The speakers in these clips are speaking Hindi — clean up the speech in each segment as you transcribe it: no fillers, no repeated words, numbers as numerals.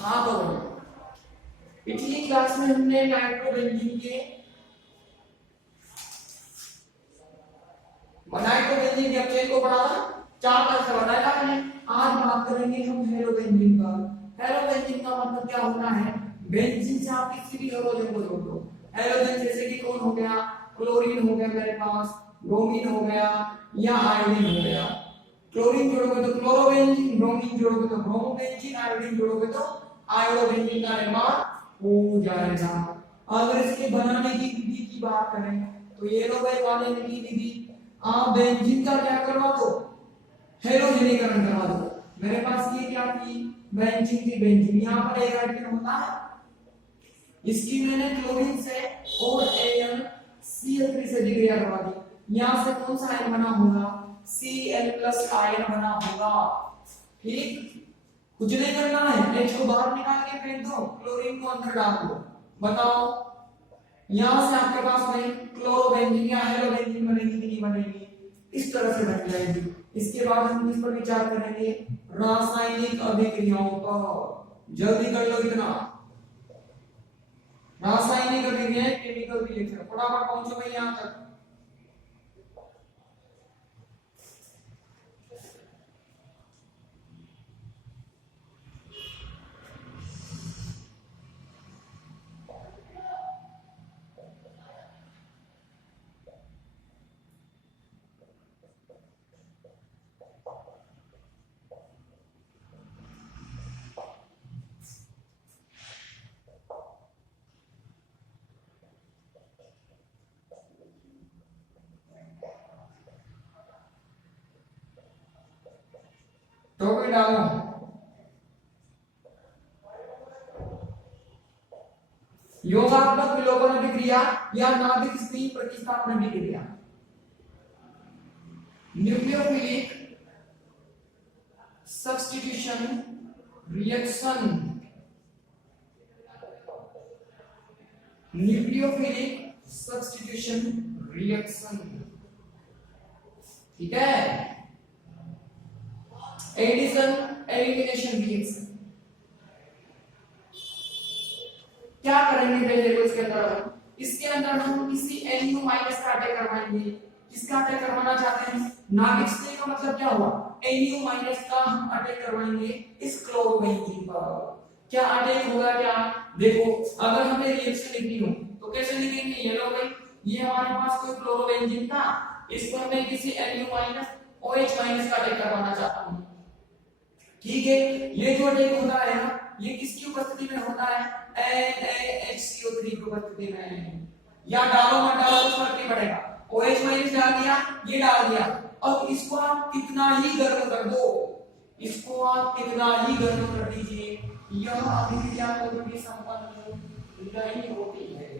हाँ तो पिछली क्लास में हमने नाइट्रोबेंजीन के चेन को पढ़ा था, 4 तरह से बनाया हमने। आज बात करेंगे हम हेलोबेंजीन का। हेलोबेंजीन का मतलब क्या होता है? बेंजीन से आप किसी भी हेलोजन को जोड़ दो। हेलोजन जैसे कि कौन हो गया? क्लोरीन हो गया मेरे पास, ब्रोमीन हो गया या आयोडीन हो गया। क्लोरीन जोड़ोगे तो क्लोरोबेंजीन, ब्रोमीन जोड़ोगे तो ब्रोमोबेंजीन, आयोडीन जोड़ोगे तो आयोडोबेंजीन का निर्माण हो जाएगा। अगर इसके बनाने की विधि की बात करें तो येलो बाई वाले की विधि, आप बेंजीन का क्या करवा दो? हेलोजनीकरण करवा दो। मेरे पास ये क्या थी? बेंजीन की बेंजीन, यहाँ पर एक हाइड्रोजन होता है, इसकी मैंने क्लोरीन से और Cl3 से डिग्री करवा दी। यहाँ से कौन सा आयन बना होगा? Cl+ आयन बना होगा। ठीक, कुछ नहीं करना है, H को बाहर निकाल के फेंक दो, क्लोरीन को अंदर डाल दो। बताओ यहां से आपके पास में क्लोरोबेंजीन या हेलोबेंजीन बनेगी कि नहीं बनेगी? इस तरह से बन जाएगी। इसके बाद हम इस पर विचार करेंगे रासायनिक अभिक्रियाओं पर। जल्दी कर लो इतना, रासायनिक अभिक्रियाएं, केमिकल रिएक्शन, फटाफट पहुंचो भाई यहां तक। टोपी डालो। योगात्मक विलोपन अभिक्रिया या नाभिक स्नेही प्रतिस्थापन अभिक्रिया। Nucleophilic substitution reaction, nucleophilic substitution reaction, ठीक है। Addition elimination reaction. क्या करेंगे भाई? देखो इसके अंदर हम किसी Nu- का अटैक करवाएंगे। किसका अटैक करवाना चाहते हैं? नाभिक स्नेही का मतलब क्या हुआ? Nu- का हम अटैक करवाएंगे इस क्लोरोबेंजीन पर। क्या अटैक होगा? क्या देखो, अगर हमें रिएक्शन लिखनी हो तो कैसे लिखेंगे? ये लो भाई, ये हमारे पास कोई क्लोरोबेंजीन था, इस पर मैं किसी Nu- OH- का अटैक करवाना चाहता हूं। ठीक है, ये जो अटैक होता है ना, ये किसकी उपस्थिति में होता है? NaHCO3 की उपस्थिति में। या डालो मत डालो कुछ फर्क नहीं पड़ेगा, OH- डाल दिया, ये डाल दिया। अब इसको आप कितना ही गर्म कर दो, इसको आप कितना ही गर्म कर दीजिए, यह अभिक्रिया कभी संपन्न नहीं होती है।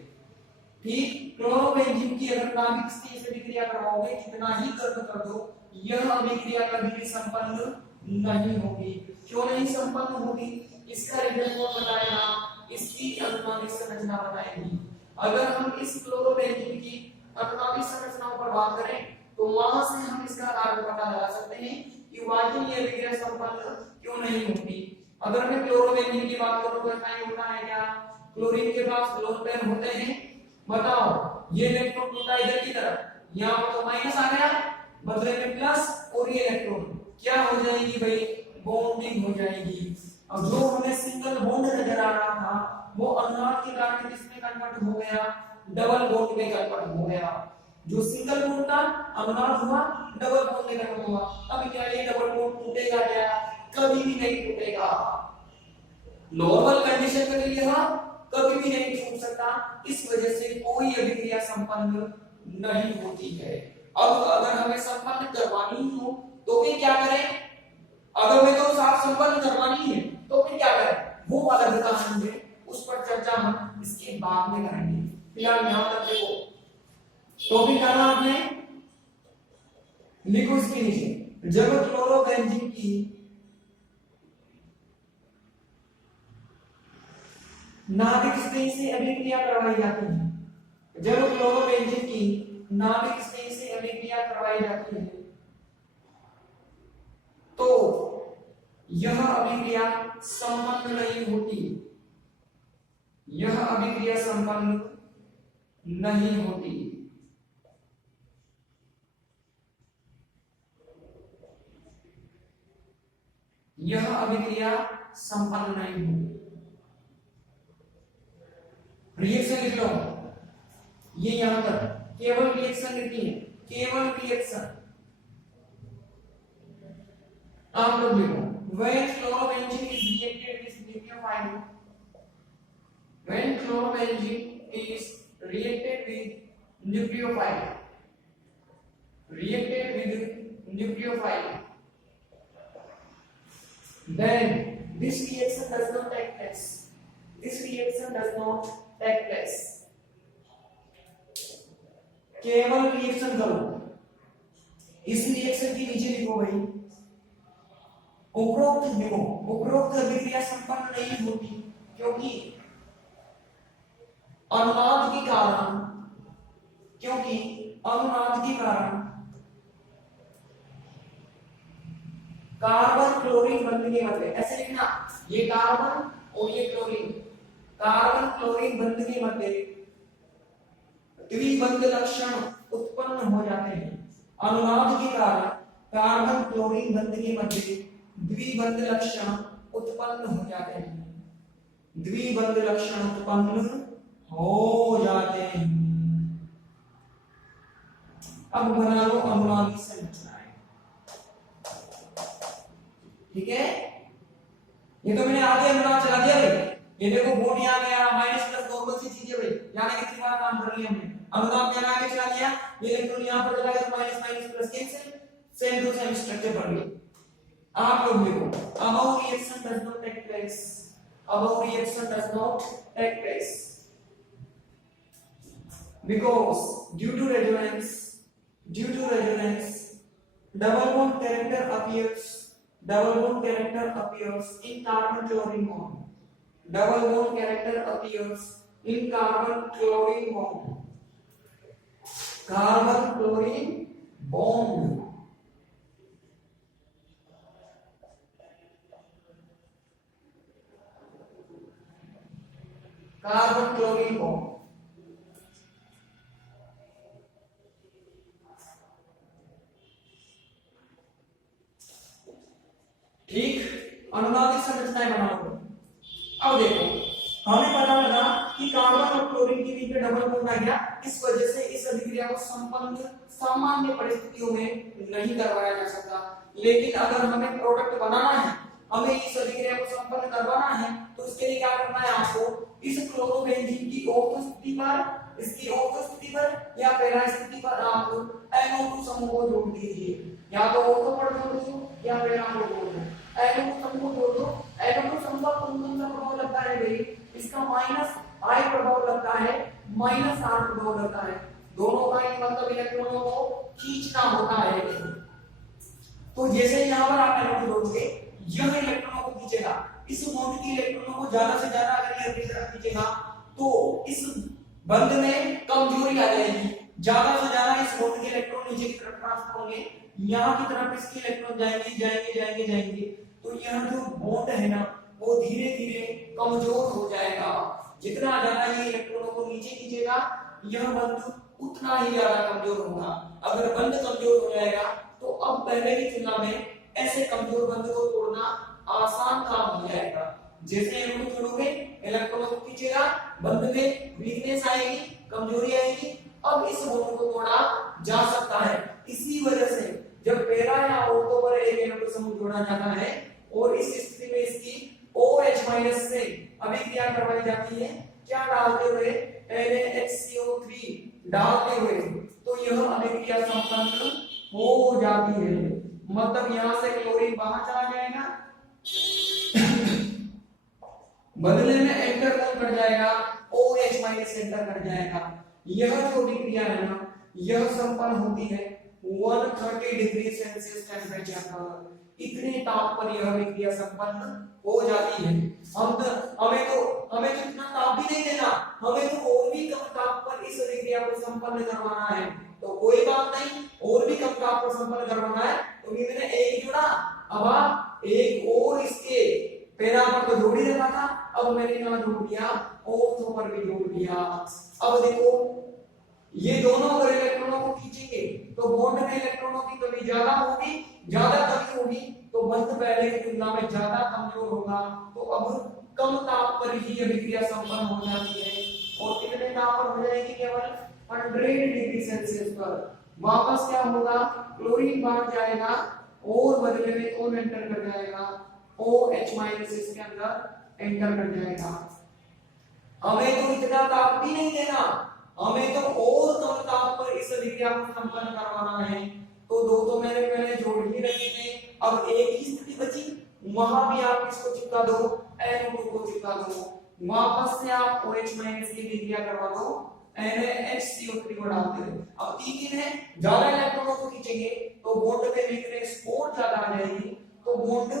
ठीक, क्लोरोबेंजीन की अगर नाभिक स्नेही से अभिक्रिया करवाओगे, कितना ही गर्म कर दो, यह अभिक्रिया कभी भी संपन्न नहीं होगी। क्यों नहीं संपन्न होगी? इसका रीजन कौन बताएगा? इसकी अनुनाभिक संरचना बताएगी। अगर हम इस क्लोरोबेंजीन की अनुनाभिक संरचनाओं पर बात करें तो वहां से हम इसका कारण पता लगा सकते हैं कि वाकई ये अभिक्रिया संपन्न क्यों नहीं होती। अगर मैं क्लोरोबेंजीन की बात करूं तो ऐसा ही होता है क्या? क्लोरीन के पास लोन पेयर होते हैं, बताओ ये इलेक्ट्रॉन टूटा इधर की तरफ, यहां तो माइनस आ गया, बदले में प्लस, और ये इलेक्ट्रॉन क्या हो जाएगी भाई? बॉन्डिंग हो जाएगी। अब जो हमें सिंगल बॉन्ड नजर आ रहा था वो अनुनाद के कारण किसमें कन्वर्ट हो गया? डबल बॉन्ड में कन्वर्ट हो गया। जो सिंगल बॉन्ड था अनुनाद हुआ, डबल बॉन्ड में कन्वर्ट हुआ। अब क्या ये डबल बॉन्ड टूटेगा क्या? कभी भी नहीं टूटेगा। नॉर्मल कंडीशन में यह कभी भी नहीं छूट सकता। इस वजह से कोई अभिक्रिया संपन्न नहीं होती है। अब अगर हमें संपन्न करवानी हो तो फिर क्या करें? अगर मैं तो साफ संपन्न करवानी है तो फिर क्या करें? वो वाला बताना है, उस पर चर्चा हम इसके बाद में करेंगे। फिलहाल यहां तक देखो, टॉपिक डाला आपने, लिखो इसके नीचे, जब क्लोरोबेंजीन की नाभिक स्नेही से अभिक्रिया करवाई जाती है, जब क्लोरोबेंजीन की नाभिक स्नेही से अभिक्रिया करवाई जाती है तो यह अभिक्रिया संपन्न नहीं होती, यह अभिक्रिया संपन्न नहीं होती। यह अभिक्रिया संपन्न नहीं होती। रिएक्शन लिख लो, ये यहां तक केवल रिएक्शन लिखी है, केवल रिएक्शन। आप लोग लिखो, when chlorobenzene is reacted with nucleophile, when chlorobenzene is reacted with nucleophile, reacted with nucleophile, then this reaction does not take place, this reaction does not take place। केवल रिएक्शन करो, इस रिएक्शन के नीचे लिखो भाई, उपरोक्त लिखो, उपरोक्त अभिक्रिया संपन्न नहीं होती क्योंकि अनुनाद के कारण, क्योंकि अनुनाद के कारण कार्बन क्लोरीन बंध के मध्य, ऐसे लिखना, ये कार्बन और ये क्लोरीन, कार्बन क्लोरीन बंध के मध्य द्विबंध लक्षण उत्पन्न हो जाते हैं। अनुनाद के कारण कार्बन क्लोरीन बंध के मध्य द्विबंध लक्षण उत्पन्न हो जाते हैं, द्विबंध लक्षण उत्पन्न हो जाते हैं। अब बना लो अनुनादी संरचनाएं, ठीक है। ये तो मैंने आगे अनुनाद चला दिया भाई, ये देखो बोर्ड यहाँ गया, माइनस प्लस नॉर्मल सी चीजें भाई, यानी कितनी बार काम कर लिया हमने। अनुनाद मैंने आगे चला दिया, ये इलेक्ट्रॉन यहाँ पर चला गया, minus minus plus cancel, same to same structure बन गई। आप लोग लिखो, above reaction does not take place, above reaction does not take place because due to resonance, double bond character appears, double bond character appears in carbon chlorine bond, double bond character appears in carbon chlorine bond, carbon chlorine bond। Carbon chlorine bond, ठीक। अनुनादिक संरचनाएं बनाओ। अब देखो, हमें पता लगा कि कार्बन और क्लोरीन के बीच में डबल बॉन्ड आ गया, इस वजह से इस अभिक्रिया को संपन्न सामान्य परिस्थितियों में नहीं करवाया जा सकता। लेकिन अगर हमें प्रोडक्ट बनाना है, हमें इस अभिक्रिया को संपन्न करवाना है, तो इसके लिए क्या करना है आपको, इस क्लोरोबेंजीन की ऑर्थो स्थिति पर, इसकी ऑर्थो स्थिति पर या पैरा स्थिति पर आप NO2 समूह को जोड़ दीजिए, या तो ऑर्थो पर जोड़ दो या पैरा पर जोड़ दो। NO2 समूह जोड़ दो, NO2 समूह का कौन सा प्रभाव लगता है भाई, इसका माइनस I प्रभाव लगता है, माइनस R प्रभाव लगता है, दोनों का ही मतलब इलेक्ट्रॉनों को खींचना होता है। तो जैसे यहाँ पर आप NO2 जोड़ोगे, यह इलेक्ट्रॉनों को खींचेगा, इस बॉन्ड की इलेक्ट्रॉनों को ज्यादा से ज्यादा अगर ये अपनी तरफ खींचेगा तो इस बंध में कमजोरी आ जाएगी, ज्यादा से ज्यादा इस बॉन्ड के इलेक्ट्रॉन नीचे की तरफ ट्रांसफर होंगे, यहाँ की तरफ इसके इलेक्ट्रॉन जाएंगे जाएंगे जाएंगे जाएंगे, तो यह जो बॉन्ड है ना वो धीरे धीरे कमजोर हो जाएगा। जितना ज्यादा ये इलेक्ट्रॉनों को नीचे खींचेगा, यह बंध उतना ही ज्यादा कमजोर होगा। अगर बंध कमजोर हो जाएगा तो अब पहले की तुलना में ऐसे कमजोर बंध को तोड़ना आसान काम हो जाएगा। जैसे NO2 छोड़ोगे, इलेक्ट्रॉनों को खींचेगा, बंध में वीकनेस आएगी, कमजोरी आएगी, अब इस बॉन्ड को तोड़ा जा सकता है। इसी वजह से जब पैरा या ऑर्थो पर एक NO2 समूह जोड़ा जाता है और इस स्थिति में इसकी OH- से अभिक्रिया करवाई जाती है, क्या डालते हुए, पहले HCO3 डालते हुए, तो यह अभिक्रिया संपन्न हो जाती है। मतलब यहां से क्लोरीन बाहर चला जाएगा, बदले में एंटर कौन कर जाएगा, OH- एंटर कर जाएगा। यह जो अभिक्रिया है ना, यह संपन्न होती है 130 डिग्री सेल्सियस टेम्परेचर पर। इतने ताप पर यह अभिक्रिया संपन्न हो जाती है। हमें तो इतना ताप भी नहीं देना, हमें तो और भी कम ताप पर इस अभिक्रिया को संपन्न करवाना है। तो कोई बात नहीं, और भी कम ताप पर संपन्न करवाना है तो मैंने एक जोड़ा, अब आप एक और यहाँ पर तो जोड़ ही रखा था, अब मैंने यहाँ जोड़ दिया, ऑर्थो पर भी जोड़ दिया। अब देखो ये दोनों अगर इलेक्ट्रॉनों को खींचेंगे तो बॉन्ड में इलेक्ट्रॉनों की कमी ज्यादा होगी, ज्यादा कमी होगी तो बंध पहले की तुलना में ज्यादा कमजोर होगा। तो अब कम ताप पर ही अभिक्रिया संपन्न हो जाती है और कितने ताप पर हो जाएगी, केवल 100 डिग्री सेल्सियस पर। वापस क्या होगा, क्लोरीन बाहर जाएगा और बदले में कौन एंटर कर जाएगा, OH- इसके अंदर एंटर कर जाएगा। हमें तो इतना ताप भी नहीं देना, हमें तो और कम ताप पर इस अभिक्रिया को संपन्न करवाना है। तो दो तो मैंने पहले जोड़ ही रखे थे, अब एक ही स्थिति बची, वहां भी आप इसको चिपका दो, NO2 को चिपका दो, वापस से आप OH- की अभिक्रिया करवा दो, NaHCO3 को डालते हो। अब तीन है, ज्यादा इलेक्ट्रॉनों को खींचेंगे तो बॉन्ड में वीकनेस और ज्यादा आ जाएगी, तो बॉन्ड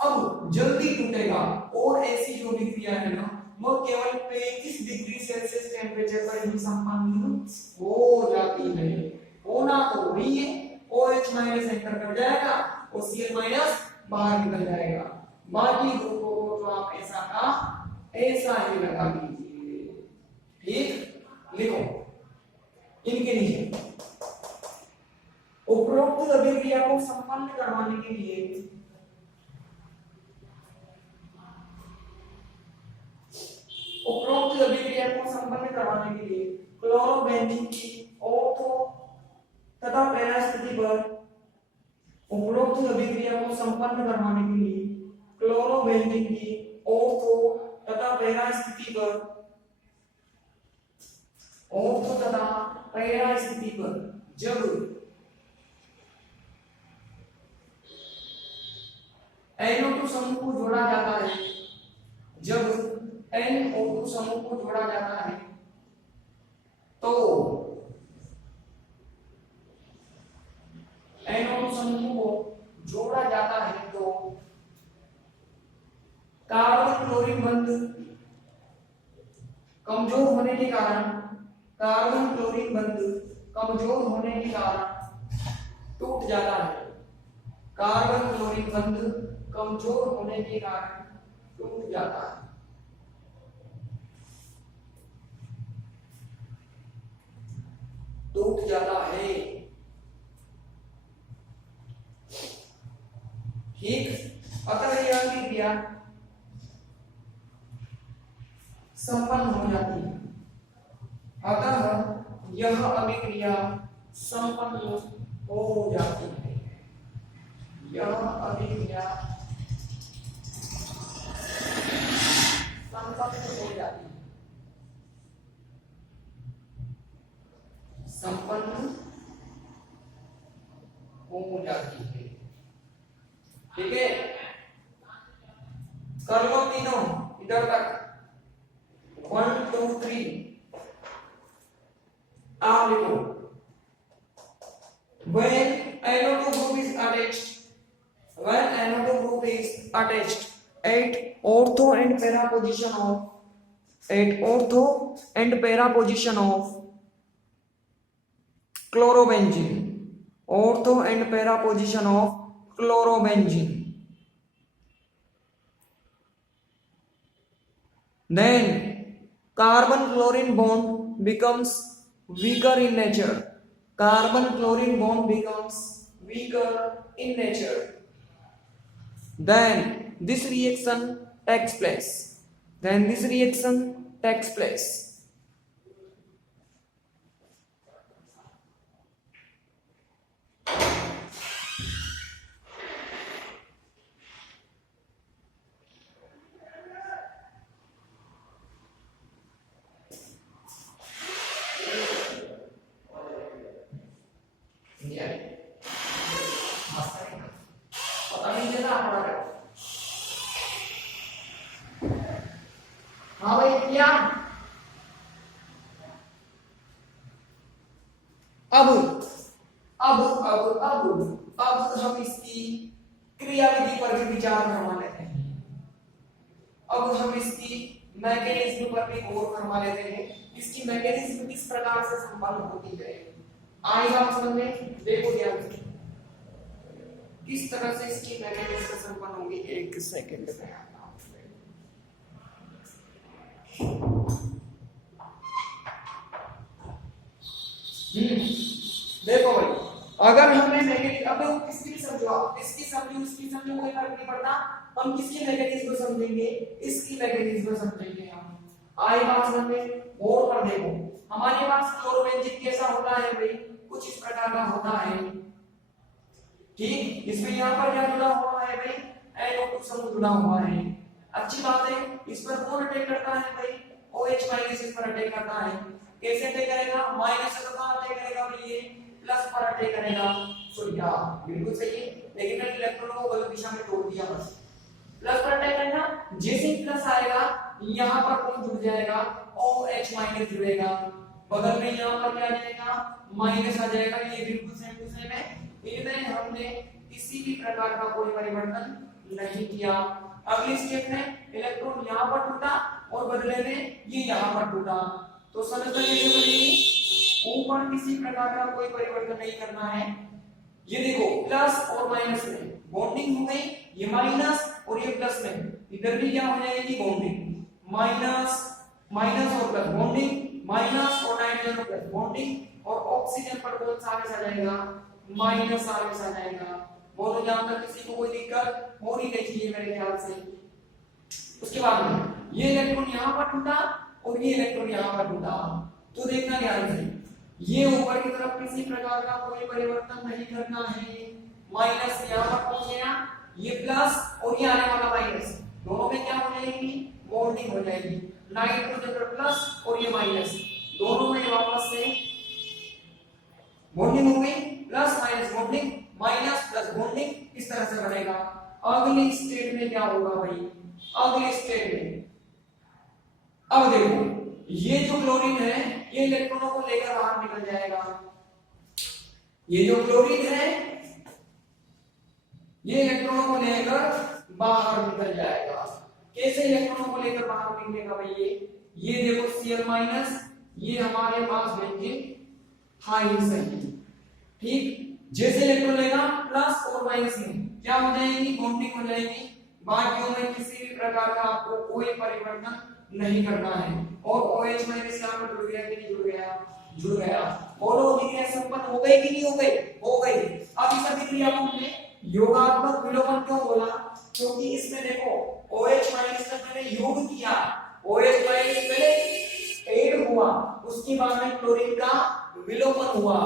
अब जल्दी टूटेगा और ऐसी जो अभिक्रिया है ना वो केवल 35 डिग्री सेल्सियस टेम्परेचर पर ही संपन्न हो जाती है। होना तो वही है, OH- एंटर कर जाएगा और Cl- बाहर निकल जाएगा। बाकी ग्रुपों को तो आप ऐसा का ऐसा ही लगा लीजिए। ठीक, लिखो इनके नीचे उपरोक्त अभिक्रिया को संपन्न करवाने के लिए उपरोक्त अभिक्रिया को संपन्न करवाने के लिए क्लोरोबेंजीन की ऑर्थो तथा पैरा स्थिति पर उपरोक्त अभिक्रिया को संपन्न करवाने के लिए क्लोरोबेंजीन की ऑर्थो तथा पैरा स्थिति पर ऑर्थो तथा पैरा स्थिति पर जब NO2 समूह को जोड़ा जाता है, जब NO2 समूह को जोड़ा जाता है तो NO2 समूह को जोड़ा जाता है तो कार्बन क्लोरीन बंध कमजोर होने के कारण कार्बन क्लोरीन बंध कमजोर होने के कारण टूट जाता है। कार्बन क्लोरीन बंध कमजोर होने के कारण टूट जाता है। टूट जाता है। ठीक, अतः यह अभिक्रिया संपन्न हो जाती है। अतः यह अभिक्रिया संपन्न हो जाती है। यह अभिक्रिया संपन्न हो जाती है। संपन्न हो जाती है। ठीक है, कर लो तीनों इधर तक, 1 2 3 आप लिखो। when NO2 group is attached at ortho and para position of chlorobenzene, ortho and para position of chlorobenzene, then carbon chlorine bond becomes weaker in nature. Carbon chlorine bond becomes weaker in nature. Then this reaction takes place. पता नहीं चला हमारा। हाँ भाई क्या, अब हम इसकी क्रियाविधि पर भी विचार करवा लेते हैं। अब हम इसकी मैकेनिज्म पर भी गौर करवा लेते हैं। इसकी मैकेनिज्म किस प्रकार से संपन्न होती है, आएगा समझ में। देखो ध्यान से किस तरह से इसकी मैकेनिज्म संपन्न होगी। एक सेकंड में अगर हमें नेगेटिव, अब देखो किसकी भी समझो आप, इसकी समझो उसकी समझो कोई फर्क नहीं पड़ता, हम किसकी मैकेनिज्म को समझेंगे, इसकी मैकेनिज्म को समझेंगे हम। आई बात समझ में। बोर्ड पर देखो हमारे पास क्लोरोबेंजीन कैसा होता है भाई, कुछ इस प्रकार का होता है, ठीक। इसमें यहाँ पर क्या जुड़ा हुआ है भाई, NO2 समूह जुड़ा हुआ है। अच्छी बात है। इस पर कौन अटैक करता है भाई, OH माइनस इस पर अटैक करता है। कैसे अटैक करेगा, माइनस से कहां अटैक करेगा भाई, ये प्लस पर अटैक करेगा। सो या बिल्कुल सही है, लेकिन मैंने इलेक्ट्रॉनों को गलत दिशा में तोड़ दिया बस। प्लस पर अटैक करना, जैसे ही प्लस आएगा यहाँ पर कौन जुड़ जाएगा, OH माइनस जुड़ेगा, बगल में यहाँ पर क्या आ जाएगा, माइनस आ जाएगा। ये बिल्कुल सेम टू सेम है, इनमें हमने किसी भी प्रकार का कोई परिवर्तन नहीं किया। अगली स्टेप में इलेक्ट्रॉन यहाँ पर टूटा और बदले में ये यहाँ पर टूटा, तो संरचना कैसे बनेगी, ऊपर किसी प्रकार का कोई परिवर्तन नहीं करना है। ये देखो प्लस और माइनस में बॉन्डिंग हो गई, ये माइनस और ये प्लस में, इधर भी क्या हो जाएगी बॉन्डिंग, माइनस माइनस और प्लस बॉन्डिंग, माइनस और नाइट्रोजन और प्लस बॉन्डिंग, और ऑक्सीजन पर कौन सा आवेश आ जाएगा, माइनस आवेश आ जाएगा। बोलो जहां तक किसी को कोई दिक्कत हो नहीं चाहिए मेरे ख्याल से। उसके बाद में ये इलेक्ट्रॉन यहाँ पर टूटा और ये इलेक्ट्रॉन यहाँ पर टूटा, तो देखना ध्यान से, ये ऊपर की तरफ किसी प्रकार का कोई परिवर्तन नहीं करना है। माइनस यहाँ पर पहुंच गया, ये प्लस और ये आने वाला माइनस, दोनों में क्या हो जाएगी, बॉन्डिंग हो जाएगी। नाइट्रोजन पर प्लस और ये माइनस, दोनों में वापस से बॉन्डिंग हो गई, plus minus bonding, minus plus bonding, इस तरह से बनेगा। अगली स्टेट में क्या होगा भाई, अगली स्टेट में अब देखो ये जो क्लोरीन है ये इलेक्ट्रॉनों को लेकर बाहर निकल जाएगा। ये जो क्लोरीन है ये इलेक्ट्रॉनों को लेकर बाहर निकल जाएगा। कैसे इलेक्ट्रॉनों को लेकर बाहर निकलेगा भाई, ये देखो Cl माइनस, ये हमारे पास बेंजीन हाइड्स है, ठीक। जैसे इलेक्ट्रॉन लेगा प्लस और माइनस में क्या हो जाएगी, बॉन्डिंग हो जाएगी। बाकियों में किसी भी प्रकार का आपको कोई परिवर्तन नहीं करना है। और OH माइनस यहाँ पर जुड़ गया कि नहीं जुड़ गया, जुड़ गया। बोलो अभिक्रिया संपन्न हो गई कि नहीं हो गई, हो गई। अब इस अभिक्रिया को हमने योगात्मक विलोपन क्यों बोला, क्योंकि इसमें देखो OH माइनस का मैंने योग किया, OH माइनस पहले ऐड हुआ, उसके बाद में क्लोरीन का विलोपन हुआ,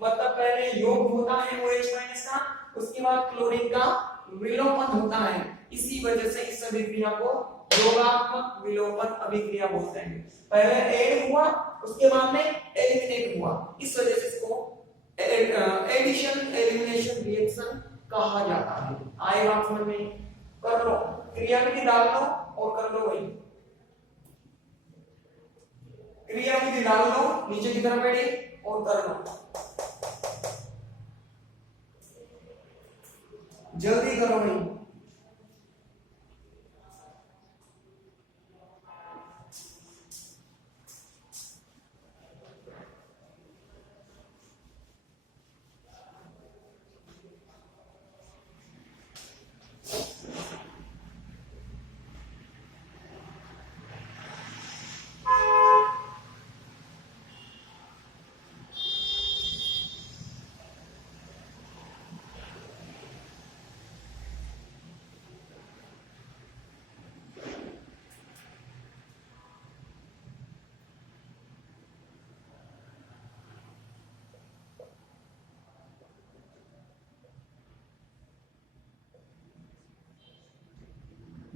मतलब पहले योग होता है OH माइनस का, उसके बाद क्लोरीन का विलोपन होता है। इसी वजह से इस अभिक्रिया को योगात्मक विलोपन अभिक्रिया बोलते हैं। पहले ऐड हुआ उसके बाद में एलिमिनेट हुआ, इस वजह से इसको एडिशन एलिमिनेशन रिएक्शन कहा जाता है। आए बात समझ में, कर लो क्रियाविधि डाल लो और कर लो वही क्रियाविधि डाल लो, नीचे की तरफ बैठे और कर लो, जल्दी करो भाई।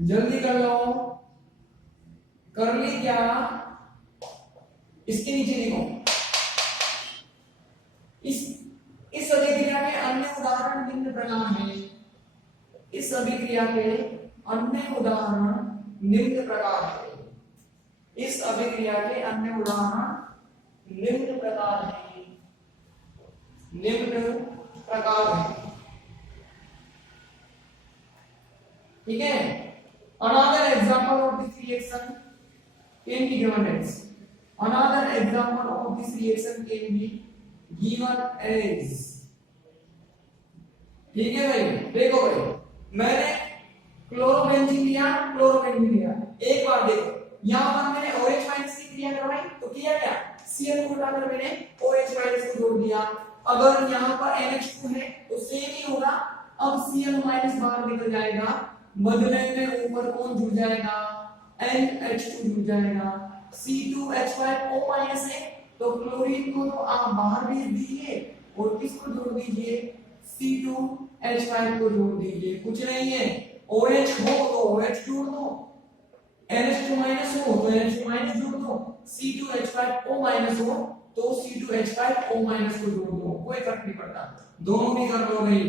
जल्दी कर लो, कर ली क्या, इसके नीचे देखो, इस अभिक्रिया के अन्य उदाहरण निम्न प्रकार हैं। इस अभिक्रिया के अन्य उदाहरण निम्न प्रकार हैं। इस अभिक्रिया के अन्य उदाहरण निम्न प्रकार हैं, निम्न प्रकार हैं, ठीक है। Another example of this reaction can be given as, another example of this reaction can be given as, ठीक है भाई। देखो भाई मैंने क्लोरोबेंजीन लिया, क्लोरोबेंजीन लिया, एक बार देखो यहाँ पर मैंने OH माइनस की क्रिया करवाई तो किया क्या, Cl को उठाकर मैंने OH माइनस को जोड़ दिया। अगर यहाँ पर NH2 है तो सेम ही होगा। अब Cl माइनस बाहर निकल जाएगा, बदले में ऊपर कौन जुड़ जाएगा, NH2 जुड़ जाएगा। C2H5O माइनस है तो क्लोरीन को तो आप बाहर भेज दीजिए और किसको जोड़ दीजिए, C2H5 को जोड़ दीजिए, कुछ नहीं है। OH हो तो OH जोड़ दो, NH2 माइनस हो तो NH2 माइनस जोड़ दो, C2H5O माइनस हो तो C2H5O माइनस को जोड़ दो, कोई फर्क नहीं पड़ता, दोनों भी कर लो भाई,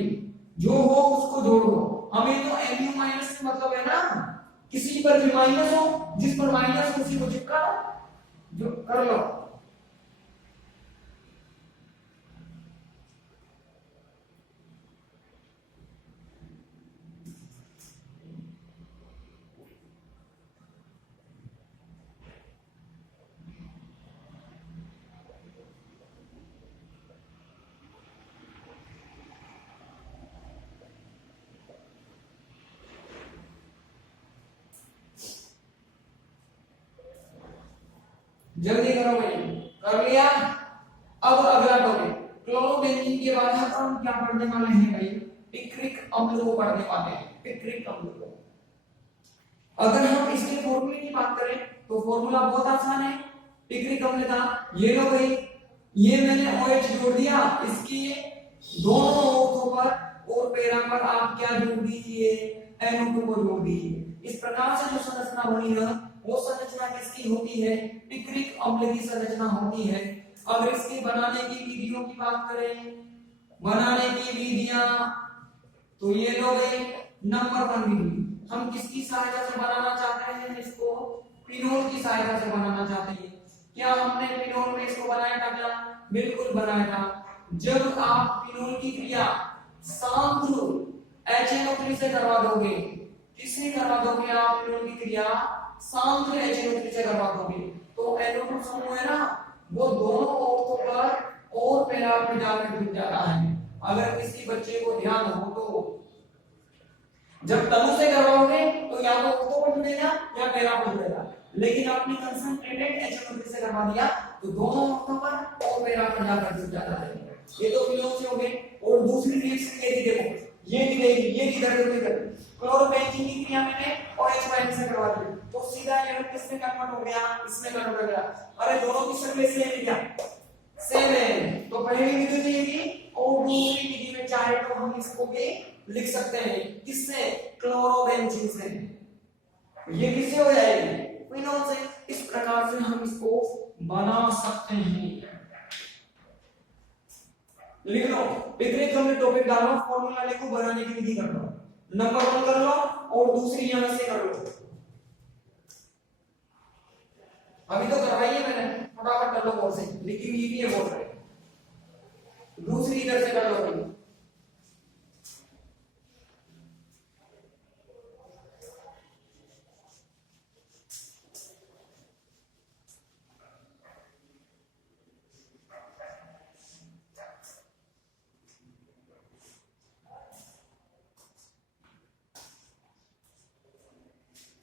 जो हो उसको जोड़ दो। हमें तो Mu माइनस से मतलब है ना, किसी पर भी माइनस हो, जिस पर माइनस हो उसी को चिपका दो, जो कर लो। जल्दी करो भाई, कर लिया। अब अगला टॉपिक क्लोरोबेंजीन के बाद हम क्या पढ़ने वाले हैं भाई, पिक्रिक अम्ल को पढ़ने वाले हैं, पिक्रिक अम्ल को। अगर हम इसके फॉर्मूले की बात करें तो फॉर्मूला बहुत आसान है पिक्रिक अम्ल का। ये लो भाई, ये मैंने OH जोड़ दिया, इसके दोनों ओर्थों पर और पैरा पर आप क्या जोड़ दीजिए, NO2 को जोड़ दीजिए। इस प्रकार से जो संरचना बनी है वो संरचना किसकी होती है, पिक्रिक अम्ल की संरचना होती है। अगर इसके बनाने की विधियों की बात करें, बनाने की विधियां तो ये लो भाई, नंबर 1 विधि, हम किसकी सहायता से बनाना चाहते हैं इसको, फिनोल की सहायता से बनाना चाहते हैं। क्या हमने फिनोल में इसको बनाया था क्या, बिल्कुल बनाया था। जब आप फिनोल की क्रिया सांद्र HNO3 से करवा दोगे, किससे करवा दोगे आप फिनोल की क्रिया, सांद्र HNO3 से करवा दोगे, तो NO2 समूह है ना, वो दोनों ओर्थों पर और पैरा पे जाकर जुड़ जा रहा है। अगर किसी बच्चे को ध्यान हो तो जब तनु से करवाओगे तो या तो ओर्थों पर जुड़ेगा या पैरा पर जुड़ेगा, लेकिन आपने कंसंट्रेटेड HNO3 से करवा दिया तो दोनों ओर्थों पर और पैरा पर जाकर जुड़ जाता है। ये तो फिनोल से हो गए। और दूसरी रिएक्शन ये देखो, ये दिखेगी, ये इधर क्लोरोबेंजीन की क्रिया मैंने OH माइनस से करवा दी तो सीधा ये किसमें कन्वर्ट हो गया, इसमें कन्वर्ट हो गया। अरे दोनों की सरफेस सेम है क्या, सेम है, तो पहली विधि तो ये थी और दूसरी विधि में चाहे तो हम इसको भी लिख सकते हैं, किससे, क्लोरोबेंजीन से। ये किससे हो जाएगी, फिनोल से। इस प्रकार से हम इसको बना सकते हैं। लिख लो, पिक्रिक अम्ल टॉपिक डालो, फॉर्मूला लिखो, बनाने की विधि कर लो, नंबर 1 कर लो और दूसरी यहां से कर लो। अभी तो करवाई है मैंने, फटाफट कर लो, बोल से लिखी हुई भी है बोल रहे, दूसरी इधर से कर लो भाई।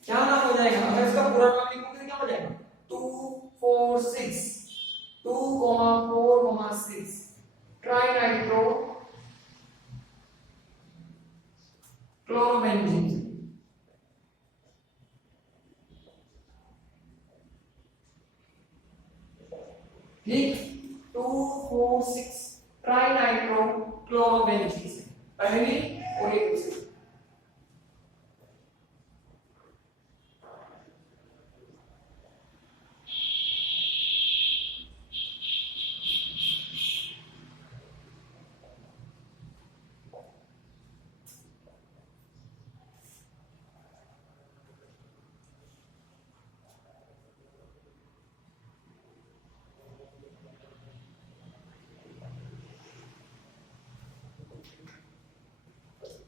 क्या नाम हो जाएगा, अगर इसका पूरा नाम लिखोगे क्या हो जाएगा, 246 2,4,6 ट्राइनाइट्रो क्लोरोबेंजीन। ठीक, 2,4,6 ट्राइनाइट्रो क्लोरोबेंजीन से पहली और ये दूसरी।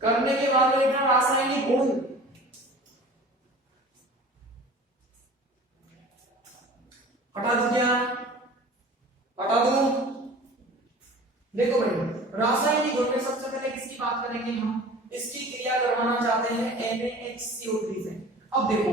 करने के बाद लिखना रासायनिक गुण, हटा दो क्या, हटा दो। देखो भाई, रासायनिक गुण में सबसे पहले किसकी बात करेंगे हम, इसकी क्रिया करवाना चाहते हैं NaHCO3 से। अब देखो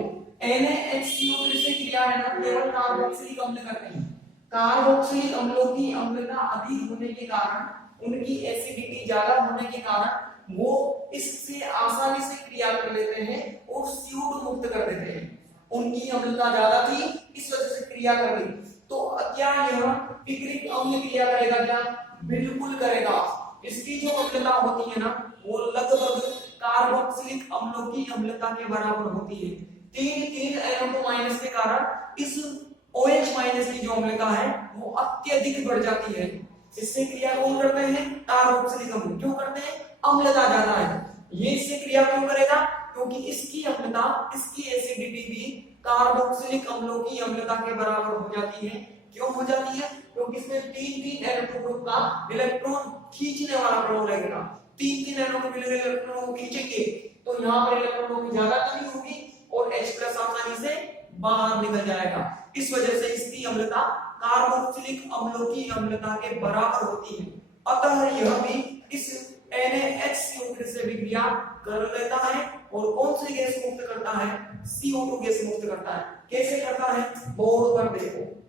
NaHCO3 से क्रिया है ना, केवल कार्बोक्सिलिक अम्ल करते हैं। कार्बोक्सिलिक अम्लों की अम्लता अधिक होने के कारण उनकी एसिडिटी ज्यादा होने के कारण वो इससे आसानी से क्रिया कर लेते हैं और CO2 मुक्त कर देते हैं। उनकी अम्लता ज्यादा थी, इस वजह से क्रिया कर ली। तो क्या यह पिक्रिक अम्ल क्रिया करेगा क्या? बिल्कुल करेगा। इसकी जो अम्लता होती है ना, वो लगभग कार्बोक्सिलिक अम्लों की अम्लता के बराबर होती है। तीन NO2- के कारण इस OH- की जो अम्लता है वो अत्यधिक बढ़ जाती है। इससे क्रिया कौन करते हैं? कार्बोक्सिलिक अम्ल। क्यों करते हैं? अम्लता ज्यादा है। ये इससे क्रिया क्यों करेगा? क्योंकि इसकी अम्लता, इसकी एसिडिटी भी कार्बोक्सिलिक अम्लों की अम्लता के बराबर हो जाती है। क्यों हो जाती है? क्योंकि इसमें तीन NO2 ग्रुप का इलेक्ट्रॉन खींचने वाला प्रोटॉन लगेगा। तीन NO2 इलेक्ट्रॉन को खींचेंगे तो यहाँ पर इलेक्ट्रॉनों की ज्यादा कमी होगी और H+ आसानी से बाहर निकल जाएगा। इस वजह से इसकी अम्लता कार्बोक्सिलिक अम्लों की अम्लता के बराबर होती है। अतः यह भी इस NaHCO3 से भी क्रिया कर लेता है और कौन सी गैस मुक्त करता है? CO2 गैस मुक्त करता है। कैसे करता है? बोर्ड पर देखो,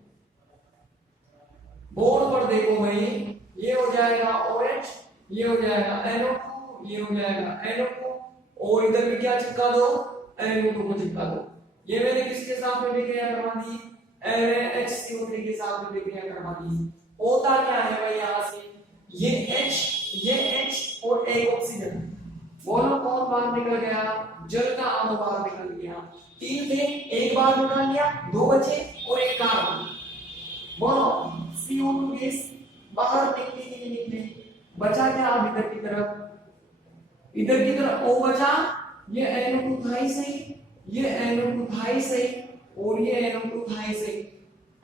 बोर्ड पर देखो भाई, ये हो जाएगा OH, ये हो जाएगा NO2, ये हो जाएगा NO2 और इधर भी क्या चिपका दो? NO2 को चिपका दो। ये मैंने किसके साथ में विक्रिया करवा दी? NaHCO3 के साथ में विक्रिया करवा दी। होता क्या है भाई यहां से? ये H और एक ऑक्सीजन, बोलो कौन बाहर निकल गया? जल का अणु बाहर निकल गया। तीन थे, एक बाहर निकाल लिया, दो बचे और एक कार्बन। बोलो CO2 गैस बाहर निकली, बचा क्या? अब इधर की तरफ, इधर की तरफ O बचा, ये NO2 था ही सही, ये NO2 था ही सही और ये NO2 था ही सही।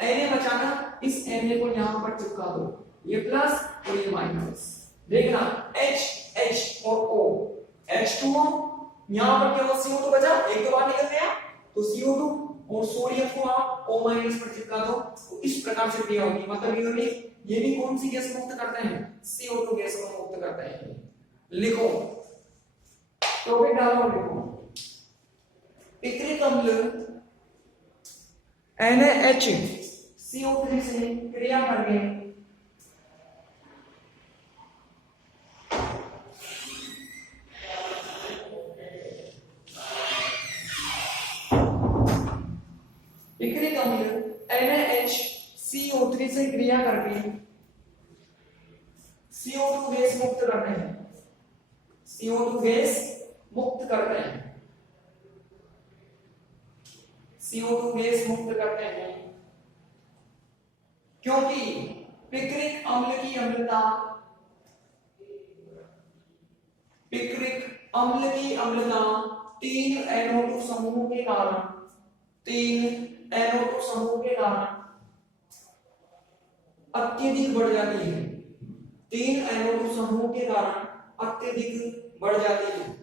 Na बचाना, इस Na को यहां पर चिपका दो, ये प्लस और ये माइनस। देखना H और O, H2O, यहां पर केवल CO2 बचा, एक दो बार निकल गया तो CO2 और सोडियम को आप O- पर चिपका दो। तो इस प्रकार से क्रिया होगी। मतलब ये भी कौन सी गैस मुक्त करते हैं? CO2 गैस को मुक्त करते हैं। लिखो तो भी डालो, लिखो पिक्रिक अम्ल NaHCO3 से क्रिया करके पिक्रिक अम्ल NaHCO3 से क्रिया करके CO2 गैस मुक्त करते हैं। CO2 गैस मुक्त करते हैं, CO2 गैस मुक्त करते हैं। क्योंकि पिक्रिक अम्ल की अम्लता, पिक्रिक अम्ल की अम्लता तीन NO2 समूहों के कारण, तीन NO2 समूह के कारण अत्यधिक बढ़ जाती है। तीन NO2 समूह के कारण अत्यधिक बढ़ जाती है,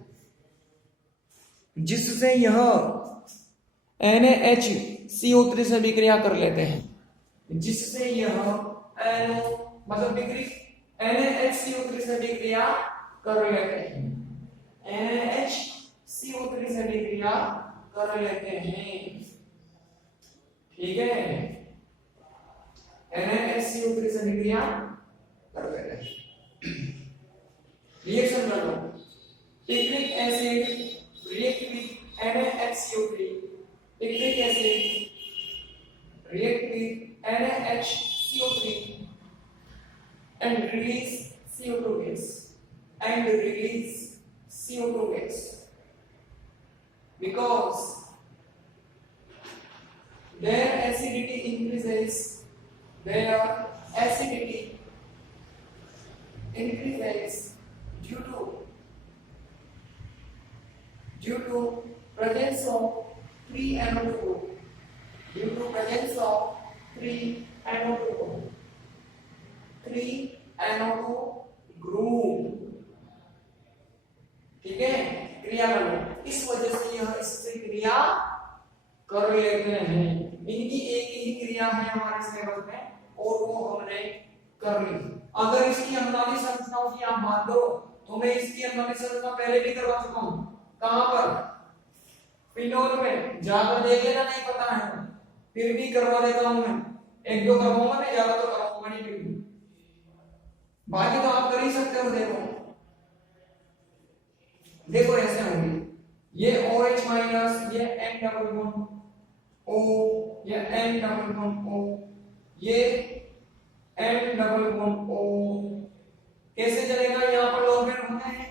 जिससे यह NaHCO3 से विक्रिया कर लेते हैं, जिससे यह मतलब NaHCO3 से विक्रिया कर लेते हैं, NaHCO3 से विक्रिया कर लेते हैं। ठीक है, NaHCO3 से विक्रिया कर लेते हैं। रिएक्शन कर लो, picric acid react with NaHCO3, picric acid react with NaHCO3 and release CO2 gas, and release CO2 gas, because their acidity increases, their acidity increases due to presence of 3 NO2 group, due to presence of 3 NO2 group, 3 NO2 group। ठीक है, क्रिया कर लो, इस वजह से यह इससे क्रिया कर लेते हैं। इनकी एक ही क्रिया है हमारे सिलेबस में और वो हमने कर ली। अगर इसकी अनुनादी संरचनाओं की आप बात करो तो मैं इसकी अनुनादी संरचना पहले भी करवा चुका हूं। कहां पर? पिनोल में। ज्यादा देखे ना, नहीं पता है, फिर भी करवा देता हूं मैं। एक दो करवाऊंगा, नहीं ज्यादा तो करवाऊंगा नहीं। फिर भी बाकी तो आप कर ही सकते हो। देखो देखो ऐसे होगी, ये OH माइनस, ये N डबल बॉन्ड O, ये N डबल बॉन्ड O, ये N डबल बॉन्ड O, कैसे चलेगा? यहाँ पर लॉन्ग होते हैं,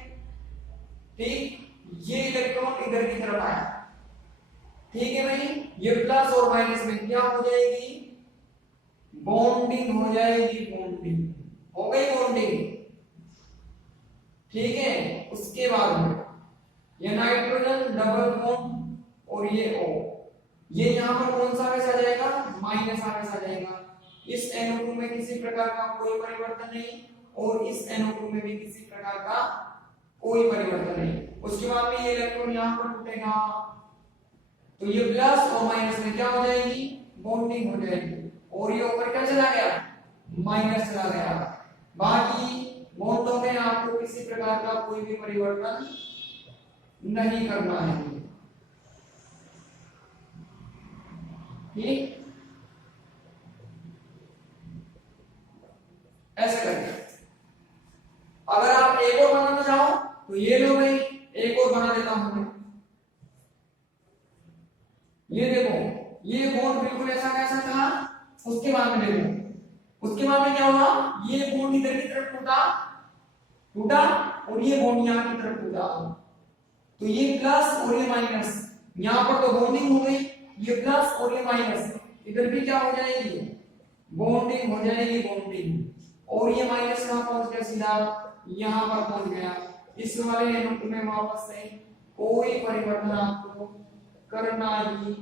ठीक, ये इलेक्ट्रॉन इधर की तरफ आया, ठीक है भाई, ये प्लस और माइनस में क्या हो जाएगी? बॉन्डिंग हो जाएगी, बॉन्डिंग हो गई, बॉन्डिंग, ठीक है। उसके बाद में ये नाइट्रोजन डबल बॉन्ड और ये O, ये यहां पर कौन सा आवेश आ जाएगा? माइनस आवेश आ जाएगा। इस NO2 में किसी प्रकार का कोई परिवर्तन नहीं और इस NO2 में भी किसी प्रकार का कोई परिवर्तन नहीं। उसके बाद में ये इलेक्ट्रॉन यहां पर टूटेगा, तो ये प्लस और माइनस में क्या हो जाएगी? बॉन्डिंग हो जाएगी, और ये ऊपर क्या चला गया? माइनस चला गया। बाकी बॉन्डों में आपको किसी प्रकार का कोई भी परिवर्तन नहीं करना है, ठीक, ऐसे करके। अगर आप एक और बनाना चाहो तो ये लो भाई, एक और बना देता हूं मैं। ये देखो, ये बॉन्ड बिल्कुल ऐसा कैसा था, उसके बाद में देखो, उसके बाद में क्या हुआ? ये बॉन्ड इधर की तरफ टूटा टूटा और ये बॉन्ड यहाँ की तरफ टूटा, तो ये प्लस और ये माइनस, यहाँ पर तो बॉन्डिंग हो गई, ये प्लस और ये माइनस, इधर भी क्या हो जाएगी? बॉन्डिंग हो जाएगी, बॉन्डिंग, और ये माइनस यहाँ पहुंच गया, सीधा यहाँ पर पहुंच गया। इस वाले एनोड में वापस से कोई परिवर्तन आपको करना ही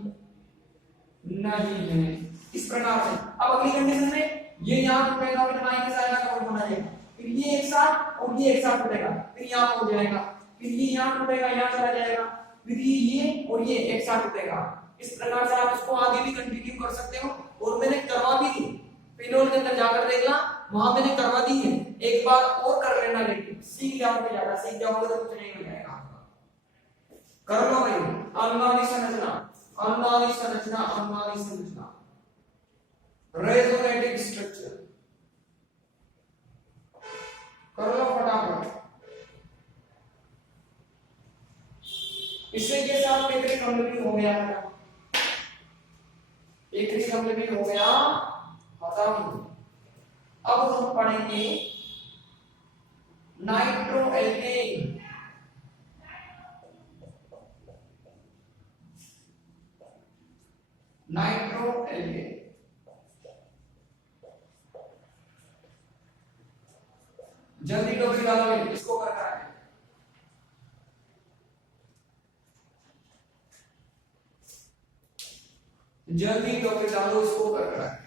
नहीं है, इस प्रकार से। अब अगली कंडीशन में ये यहाँ टूटेगा, फिर माइनस आएगा तो और बना जाएगा, फिर ये एक साथ और ये एक साथ टूटेगा, फिर यहाँ हो जाएगा, फिर ये यहाँ टूटेगा, यहाँ चला जाएगा, फिर ये और ये एक साथ टूटेगा। इस प्रकार से आप इसको आगे भी कंटिन्यू कर सकते हो, और मैंने करवा भी दी, फिनोल के अंदर जाकर देखना, वहां मैंने करवा दी है, एक बार और कर लेना, लेकिन सीख जाओगे, ज्यादा सीख जाओगे तो कुछ नहीं हो जाएगा आपका। कर लो भाई, अनुनादी संरचना, अनुनादी संरचना, अनुनादी संरचना, रेजोनेटिव स्ट्रक्चर, कर लो फटाफट। इससे के साथ पेट्रिक अम्ल भी हो गया, पेट्रिक अम्ल भी हो गया खत्म। अब हम पढ़ेंगे नाइट्रोएल्केन, नाइट्रोएल्केन, जल्दी टोपी डालोगे, इसको कर रहा है। जल्दी टोपी डालो, इसको कर रहा है।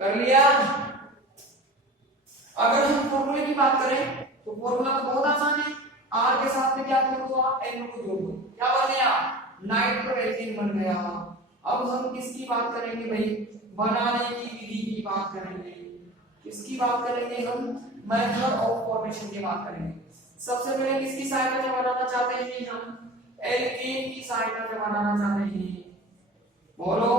कर लिया। अगर हम फॉर्मूले की बात करें तो फॉर्मूला तो बहुत आसान है, आर के साथ में क्या जोड़ दो आप, एन को जोड़ दो, क्या बन गया? नाइट्रोएल्केन बन गया। अब हम किसकी बात करेंगे भाई? बनाने की विधि की बात करेंगे। किसकी बात करेंगे हम? मेथड ऑफ फॉर्मेशन की बात करेंगे। सबसे पहले किसकी सहायता से बनाना चाहते हैं हम? एल्केन की सहायता से बनाना चाहते हैं। बोलो,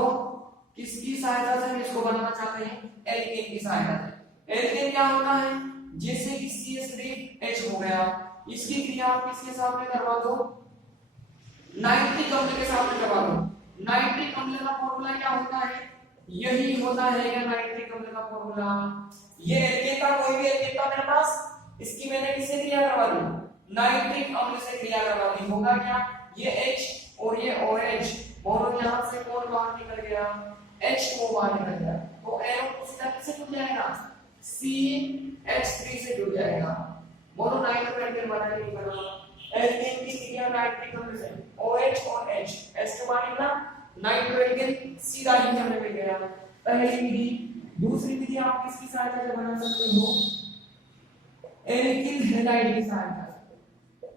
किसकी सहायता से हम इसको बनाना चाहते हैं? एल्केन की सहायता से। एल्केन क्या होता है? जैसे कि CH3H हो गया, इसकी क्रिया आप किसके साथ में करवा दो? नाइट्रिक अम्ल के साथ में करवा दो। नाइट्रिक अम्ल का फॉर्मूला क्या होता है? यही होता है या नाइट्रिक अम्ल का फॉर्मूला। ये एल्केन का कोई भी एल्केन था मेरे पास, इसकी मैंने किससे क्रिया करवा दी? नाइट्रिक अम्ल से क्रिया करवा दी। होगा क्या? ये H और ये OH, और यहां से कौन बाहर निकल गया? H को बाहर निकल गया, तो NO2 सीधा किससे जुड़ जाएगा? CH3 से जुड़ जाएगा। बोलो नाइट्रोएल्केन बना नहीं बना? एल्केन की क्रिया नाइट्रिक अम्ल से, OH और H, H के बाहर निकला, नाइट्रोएल्केन सीधा ही चलने में गया। पहली विधि। दूसरी विधि आप किसकी सहायता से बना सकते हो? एल्किल हैलाइड की सहायता से।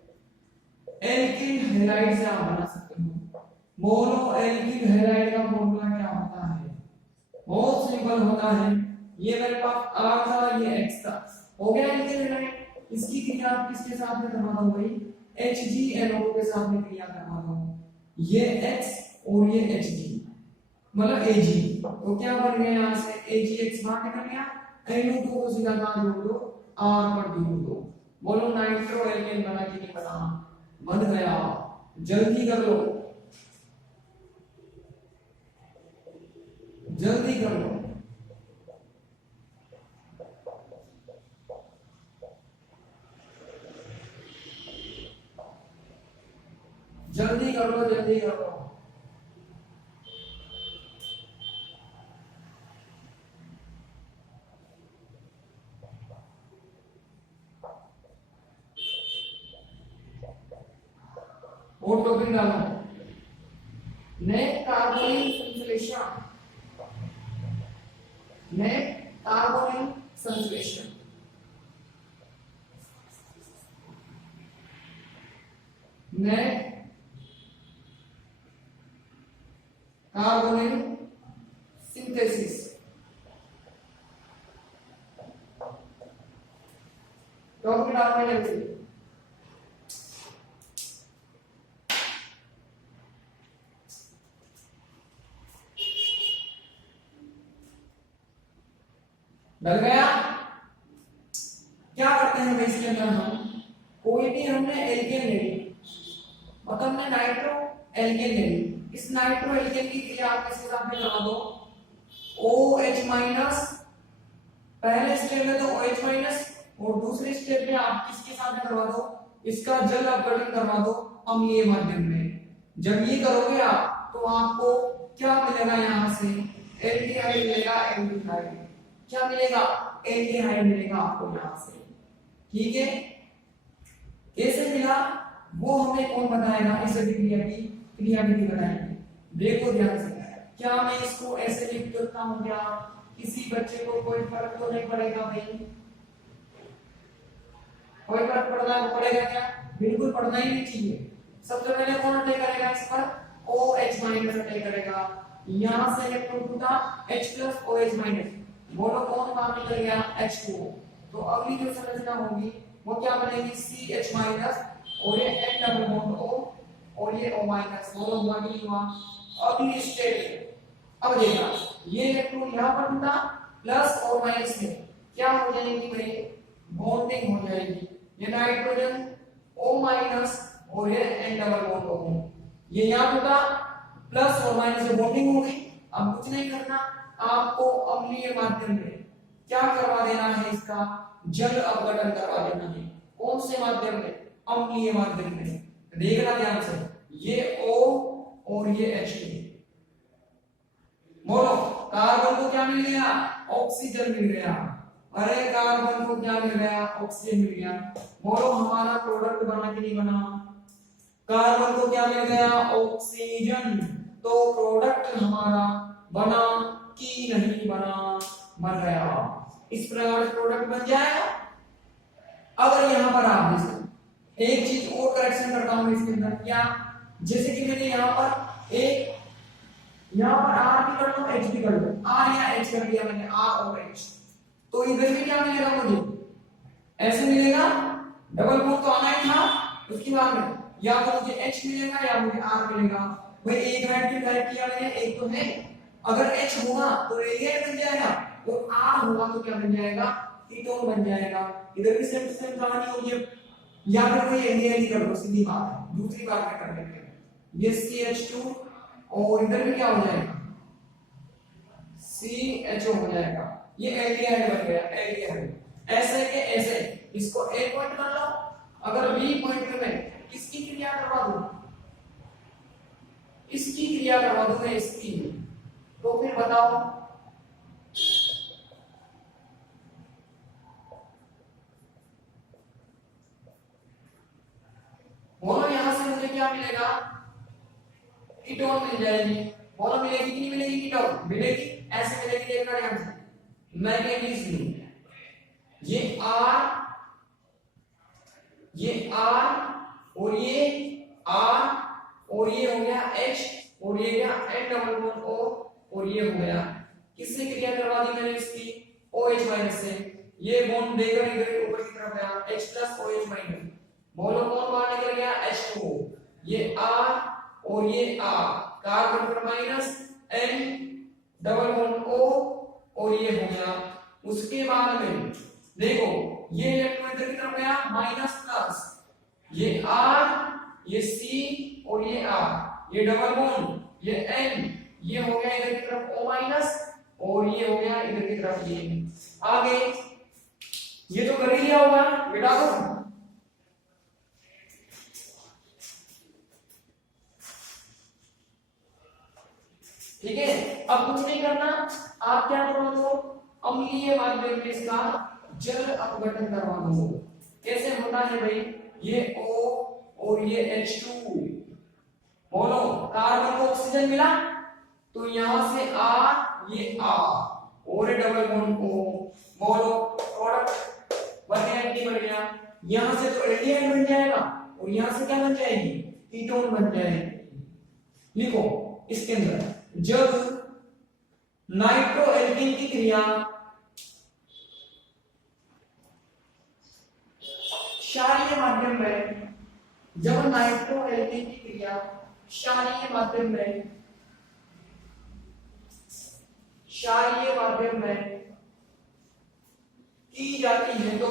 एल्किल हैलाइड से आप बना सकते हो। मोनो एल्किल हैलाइड का फॉर्मूला क्या होता है? बहुत सिंपल होता है। ये मेरे पास R था, ये X था, हो गया एल्किल हैलाइड। इसकी क्रिया आप किसके साथ में करवा दो भाई, HgNO2 के साथ में क्रिया करवा दो, ये X और ये Hg मतलब Ag, तो क्या बन गया यहाँ से AgX बाहर निकल गया, NO2 को सीधा कहां जोड़ दो, R पर जोड़ दो। बोलो नाइट्रो एल्केन बना कि नहीं बना, बन गया। जल्दी कर लो, जल्दी कर लो, जल्दी कर लो, जल्दी कर लो। और टॉपिक डालो, नेट कार्बोनिल संश्लेषण, नेट कार्बोनिल संश्लेषण, नेट कार्बोनिल सिंथेसिस, टॉपिक डालना जल्दी। डल गया। क्या करते हैं इसके अंदर, हम कोई भी हमने एल्केन ले ली, मतलब हमने नाइट्रो एल्केन ले ली, इस नाइट्रो एल्केन की क्रिया आप किसके साथ में करवा दो, OH माइनस, पहले स्टेप में तो OH माइनस, और दूसरे स्टेप में आप किसके साथ में करवा दो, इसका जल अपघटन करवा दो अम्लीय माध्यम में। जब ये करोगे आप तो आपको क्या मिलेगा, यहाँ से एल्डिहाइड मिलेगा, एल्डिहाइड क्या मिलेगा, एल्डिहाइड मिलेगा आपको यहां से, ठीक है। कैसे मिला वो हमें कौन बताएगा, इस अभिक्रिया की क्रियाविधि बताएंगे। देखो ध्यान से, क्या मैं इसको ऐसे लिख देता हूं, क्या किसी बच्चे को कोई फर्क तो नहीं पड़ेगा भाई, कोई फर्क पड़ेगा क्या, बिल्कुल पड़ना ही नहीं चाहिए। सबसे पहले कौन अटैक करेगा इस पर, OH माइनस अटैक करेगा, यहां से इलेक्ट्रॉन टूटा H प्लस OH माइनस, बोलो कौन बाहर निकल गया, H2O। तो अगली जो संरचना होगी वो क्या बनेगी, CH माइनस और ये N डबल बॉन्ड O और ये O माइनस, बोलो हुआ नहीं हुआ। अगली स्टेप, अब देखना ये इलेक्ट्रॉन यहां पर टूटा, प्लस और माइनस में क्या हो जाएगी भाई, बॉन्डिंग हो जाएगी, ये नाइट्रोजन O माइनस और ये N डबल बॉन्ड O, ये यहां टूटा, प्लस और माइनस से बॉन्डिंग हो गई। अब कुछ नहीं करना, आपको अम्लीय माध्यम में क्या करवा देना है, इसका जल अपघटन करवा देना है। कौन से माध्यम में, अम्लीय माध्यम में। देखना ध्यान से, ये O और ये H2, बोलो कार्बन को क्या मिल गया, ऑक्सीजन मिल गया, अरे कार्बन को क्या मिल गया, ऑक्सीजन मिल गया। बोलो हमारा प्रोडक्ट बना कि नहीं बना, कार्बन को क्या मिल गया, ऑक्सीजन, तो प्रोडक्ट हमारा बना कि नहीं बना, बन गया। इस प्रकार प्रोडक्ट बन जाएगा। अगर यहां पर आप देखो एक चीज और करेक्शन करता हूं इसके अंदर, क्या, जैसे कि मैंने यहां पर एक, यहां पर R भी कर लो, H भी कर लो, R या H कर दिया मैंने, R और H, तो इधर भी क्या मिलेगा मुझे, ऐसे मिलेगा, डबल बॉन्ड तो आना ही था, उसके बाद में या तो मुझे H मिलेगा या मुझे R मिलेगा। भाई एक हाइड्रोजन डायरेक्ट किया मैंने, एक तो है, अगर H होगा तो एल्डिहाइड बन जाएगा, और R होगा तो क्या बन जाएगा, कीटोन बन जाएगा। इधर भी सेम सेम कहानी होगी। या फिर कोई एल्डिहाइड कर लो, सीधी बात है, दूसरी बात में कर लेते हैं, ये CH2 और इधर भी क्या हो जाएगा, CHO हो जाएगा, ये एल्डिहाइड बन गया, एल्डिहाइड। ऐसे के ऐसे इसको A पॉइंट मान लो, अगर B पॉइंट में किसकी क्रिया करवा दूं, इसकी क्रिया करवा दूं मैं, इसकी, तो फिर बताओ बोलो यहां से मुझे क्या मिलेगा, कीटोन मिल जाएगी। बोलो मिलेगी कि नहीं मिलेगी, कीटोन मिलेगी, ऐसे मिलेगी, देखना ध्यान से, मैग्नीशियम, ये R और ये R और ये हो गया H और ये गया N डबल बॉन्ड O और ये हो गया, किससे क्रिया करवा दी मैंने इसकी, OH माइनस से, ये बॉन्ड देकर इधर ऊपर की तरफ करते हैं H प्लस OH माइनस, बोलो कौन बाहर निकल गया H2O, ये R और ये R, कार्बन पर minus N double bond O और ये हो गया। उसके बाद में देखो ये इलेक्ट्रॉन इधर की तरफ गया माइनस प्लस, ये R ये C और ये R, ये डबल बॉन्ड ये N, ये हो गया इधर की तरफ O माइनस और ये हो गया इधर की तरफ ये। आगे ये तो कर ही लिया होगा बेटा को, ठीक है। अब कुछ नहीं करना, आप क्या करो तो अम्लीय माध्यम में इसका जल अपघटन करवा दो। कैसे होता है भाई, ये O और ये H2, बोलो कार्बन को ऑक्सीजन मिला तो यहां से R ये R और डबल बॉन्ड O, बोलो प्रोडक्ट बन गया, एंटी बन गया, यहां से तो एल्डिहाइड बन जाएगा और यहां से क्या बन जाएगी कीटोन बन जाएगी। लिखो इसके अंदर जब नाइट्रोएल्कीन की क्रिया क्षारीय माध्यम में, जब नाइट्रोएल्कीन की क्रिया क्षारीय माध्यम में की जाती है तो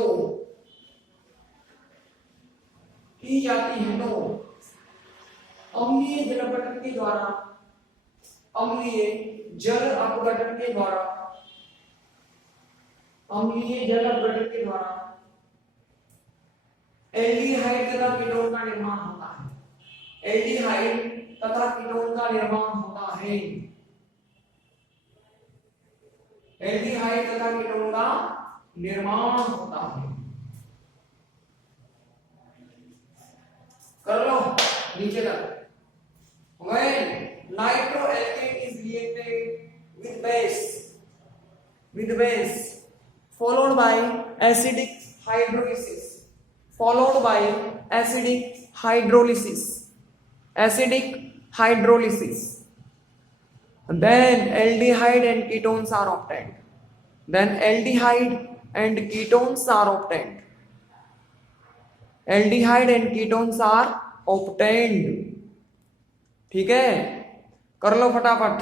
अम्लीय जल अपघटन के द्वारा, अम्लीय जल अपघटन के द्वारा एल्डिहाइड तथा कीटोन का निर्माण होता है। एल्डिहाइड तथा कीटोन का निर्माण होता है। एल्डिहाइड तथा कीटोन का निर्माण होता है। कर लो नीचे तक। When nitroalkane is reacted with base followed by acidic hydrolysis, then aldehyde and ketones are obtained. ठीक है, कर लो फटाफट।